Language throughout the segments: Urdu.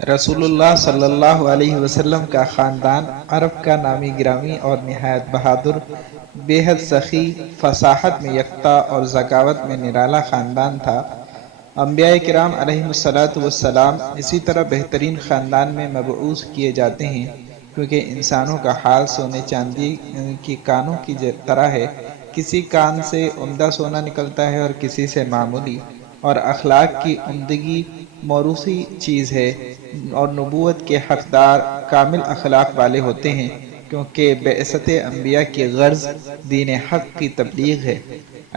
رسول اللہ صلی اللہ علیہ وسلم کا خاندان عرب کا نامی گرامی اور نہایت بہادر، بے حد سخی، فصاحت میں یکتا اور ذکاوت میں نرالا خاندان تھا۔ انبیاء کرام علیہم الصلاۃ والسلام اسی طرح بہترین خاندان میں مبعوث کیے جاتے ہیں، کیونکہ انسانوں کا حال سونے چاندی کی کانوں کی طرح ہے، کسی کان سے عمدہ سونا نکلتا ہے اور کسی سے معمولی، اور اخلاق کی عمدگی موروثی چیز ہے، اور نبوت کے حقدار کامل اخلاق والے ہوتے ہیں، کیونکہ بعثت انبیاء کی غرض دین حق کی تبلیغ ہے۔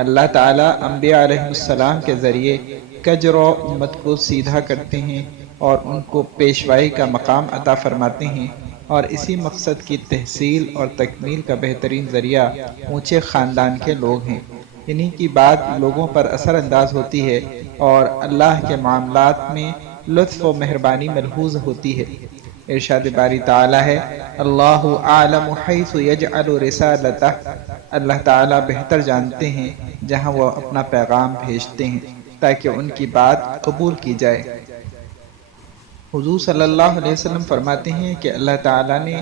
اللہ تعالیٰ انبیاء علیہ السلام کے ذریعے کجرو امت کو سیدھا کرتے ہیں اور ان کو پیشوائی کا مقام عطا فرماتے ہیں، اور اسی مقصد کی تحصیل اور تکمیل کا بہترین ذریعہ اونچے خاندان کے لوگ ہیں۔ انہی کی بات لوگوں پر اثر انداز ہوتی ہے اور اللہ کے معاملات میں لطف و مہربانی ملحوظ ہوتی ہے۔ ارشاد باری تعالیٰ ہے، اللہ اعلم حیث یجعل رسالتہ، اللہ تعالیٰ بہتر جانتے ہیں جہاں وہ اپنا پیغام بھیجتے ہیں تاکہ ان کی بات قبول کی جائے۔ حضور صلی اللہ علیہ وسلم فرماتے ہیں کہ اللہ تعالیٰ نے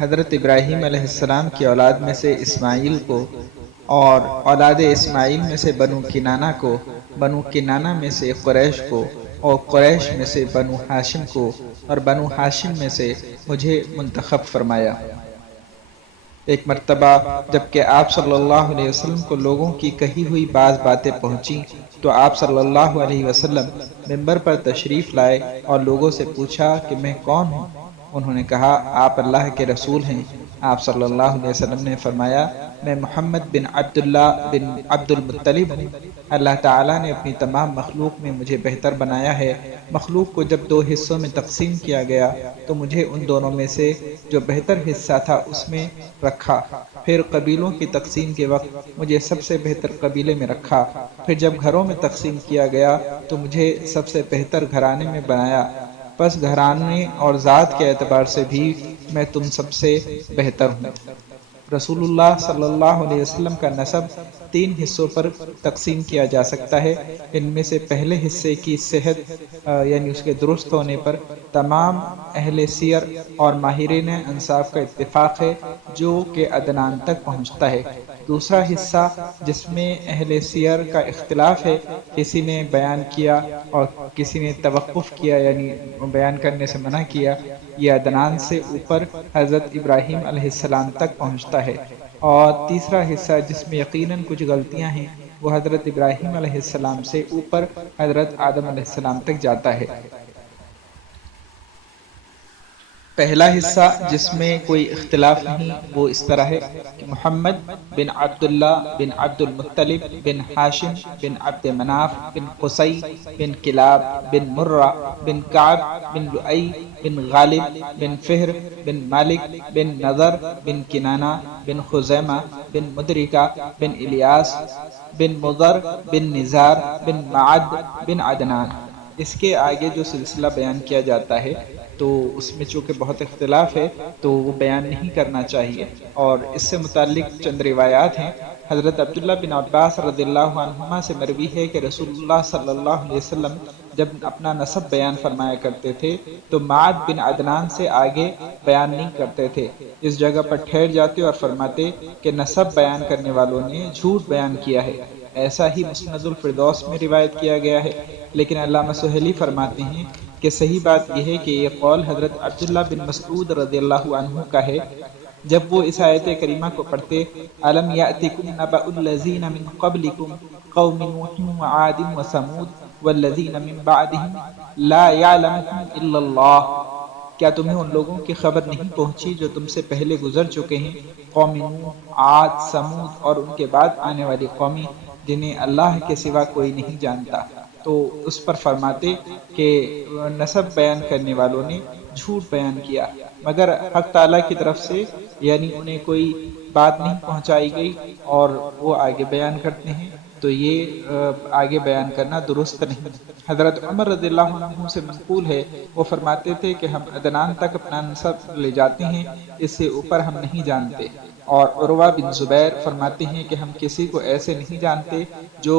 حضرت ابراہیم علیہ السلام کی اولاد میں سے اسماعیل کو، اور اولاد اسماعیل میں سے بنو کنانہ کو، بنو کنانہ میں سے قریش کو، اور قریش میں سے بنو ہاشم کو، اور بنو ہاشم میں سے مجھے منتخب فرمایا۔ ایک مرتبہ جبکہ آپ صلی اللہ علیہ وسلم کو لوگوں کی کہی ہوئی بعض باتیں پہنچیں تو آپ صلی اللہ علیہ وسلم منبر پر تشریف لائے اور لوگوں سے پوچھا کہ میں کون ہوں؟ انہوں نے کہا، آپ اللہ کے رسول ہیں۔ آپ صلی اللہ علیہ وسلم نے فرمایا، میں محمد بن عبداللہ بن عبد المطلب ہوں۔ اللہ تعالیٰ نے اپنی تمام مخلوق میں مجھے بہتر بنایا ہے۔ مخلوق کو جب دو حصوں میں تقسیم کیا گیا تو مجھے ان دونوں میں سے جو بہتر حصہ تھا اس میں رکھا، پھر قبیلوں کی تقسیم کے وقت مجھے سب سے بہتر قبیلے میں رکھا، پھر جب گھروں میں تقسیم کیا گیا تو مجھے سب سے بہتر گھرانے میں بنایا، پس گھرانے اور ذات کے اعتبار سے بھی میں تم سب سے بہتر ہوں۔ رسول اللہ صلی اللہ علیہ وسلم کا نسب 3 حصوں پر تقسیم کیا جا سکتا ہے۔ ان میں سے پہلے حصے کی صحت یعنی اس کے درست ہونے پر تمام اہل سیر اور ماہرین انصاف کا اتفاق ہے، جو کہ عدنان تک پہنچتا ہے۔ دوسرا حصہ جس میں اہل سیر کا اختلاف ہے، کسی نے بیان کیا اور کسی نے توقف کیا یعنی بیان کرنے سے منع کیا، یہ عدنان سے اوپر حضرت ابراہیم علیہ السلام تک پہنچتا ہے۔ اور تیسرا حصہ جس میں یقیناً کچھ غلطیاں ہیں، وہ حضرت ابراہیم علیہ السلام سے اوپر حضرت آدم علیہ السلام تک جاتا ہے۔ پہلا حصہ جس میں کوئی اختلاف نہیں وہ اس طرح ہے کہ محمد بن عبداللہ بن عبد المطلب بن ہاشم بن عبد مناف بن قصی بن کلاب بن مرہ بن کعب بن لؤی بن غالب بن فہر بن مالک بن نضر بن کنانہ بن خزیمہ بن مدرکہ بن الیاس بن مضر بن نزار بن معد بن عدنان۔ اس کے آگے جو سلسلہ بیان کیا جاتا ہے تو اس میں چونکہ بہت اختلاف ہے تو وہ بیان نہیں کرنا چاہیے، اور اس سے متعلق چند روایات ہیں۔ حضرت عبداللہ بن عباس رضی اللہ عنہما سے مروی ہے کہ رسول اللہ صلی اللہ علیہ وسلم جب اپنا نسب بیان فرمایا کرتے تھے تو معد بن عدنان سے آگے بیان نہیں کرتے تھے، اس جگہ پر ٹھہر جاتے اور فرماتے کہ نسب بیان کرنے والوں نے جھوٹ بیان کیا ہے۔ ایسا ہی مسند الفردوس میں روایت کیا گیا ہے، لیکن علامہ سہیلی فرماتے ہیں کہ صحیح بات یہ ہے کہ یہ قول حضرت عبداللہ بن مسعود رضی اللہ عنہ کا ہے۔ جب وہ اس آیت کریمہ کو پڑھتے، أَلَمْ يَأْتِكُمْ نَبَأُ الَّذِينَ مِنْ قَبْلِكُمْ قَوْمِ نُوحٍ وَعَادٍ وَثَمُودَ وَالَّذِينَ مِنْ بَعْدِهِمْ لَا يَعْلَمُهُمْ إِلَّا اللَّهُ، کیا تمہیں ان لوگوں کی خبر نہیں پہنچی جو تم سے پہلے گزر چکے ہیں، قوم نوح، عاد، سمود اور ان کے بعد آنے والی قومیں جنہیں اللہ کے سوا کوئی نہیں جانتا۔ تو اس پر فرماتے کہ نسب بیان کرنے والوں نے جھوٹ بیان کیا، مگر حق تعالیٰ کی طرف سے یعنی انہیں کوئی بات نہیں پہنچائی گئی اور وہ آگے بیان کرتے ہیں، تو یہ آگے بیان کرنا درست نہیں۔ حضرت عمر رضی اللہ عنہ سے منقول ہے، وہ فرماتے تھے کہ ہم عدنان تک اپنا نسب لے جاتے ہیں، اس سے اوپر ہم نہیں جانتے۔ اور عروہ بن زبیر فرماتے ہیں کہ ہم کسی کو ایسے نہیں جانتے جو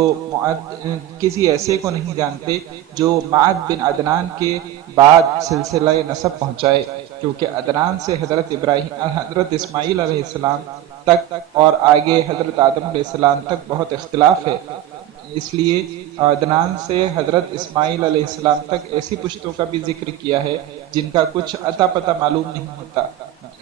کسی ایسے کو نہیں جانتے جو معد بن عدنان کے بعد سلسلہ نسب پہنچائے، کیونکہ عدنان سے حضرت اسماعیل علیہ السلام تک اور آگے حضرت آدم علیہ السلام تک بہت اختلاف ہے۔ اس لیے عدنان سے حضرت اسماعیل علیہ السلام تک ایسی پشتوں کا بھی ذکر کیا ہے جن کا کچھ اتا پتہ معلوم نہیں ہوتا،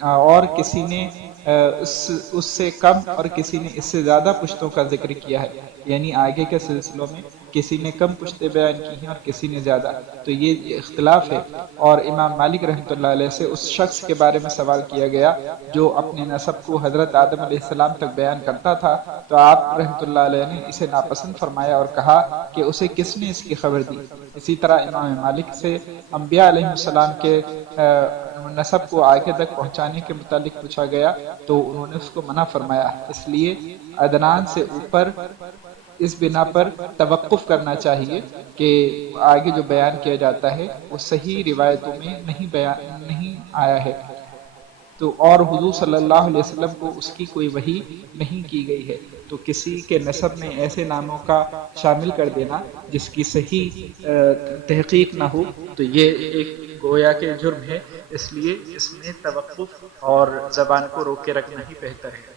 اور کسی نے اس سے کم اور کسی نے اس سے زیادہ پشتوں کا ذکر کیا ہے، یعنی آگے کے سلسلوں میں کسی نے کم پشتیں بیان کی ہیں اور کسی نے زیادہ، تو یہ اختلاف ہے۔ اور امام مالک رحمۃ اللہ علیہ سے اس شخص کے بارے میں سوال کیا گیا جو اپنے نسب کو حضرت آدم علیہ السلام تک بیان کرتا تھا، تو آپ رحمۃ اللہ علیہ نے اسے ناپسند فرمایا اور کہا کہ اسے کس نے اس کی خبر دی۔ اسی طرح امام مالک سے انبیاء علیہ السلام کے نسب کو آگے تک پہنچانے کے متعلق پوچھا گیا تو انہوں نے اس کو منع فرمایا، اس لیے عدنان سے اوپر اس بنا پر توقف کرنا چاہیے کہ آگے جو بیان کیا جاتا ہے وہ صحیح روایتوں میں نہیں آیا ہے، تو اور حضور صلی اللہ علیہ وسلم کو اس کی کوئی وحی نہیں کی گئی ہے، تو کسی کے نسب میں ایسے ناموں کا شامل کر دینا جس کی صحیح تحقیق نہ ہو، تو یہ ایک گویا کے جرم ہے، اس لیے اس میں توقف اور زبان کو روک کے رکھنا ہی بہتر ہے۔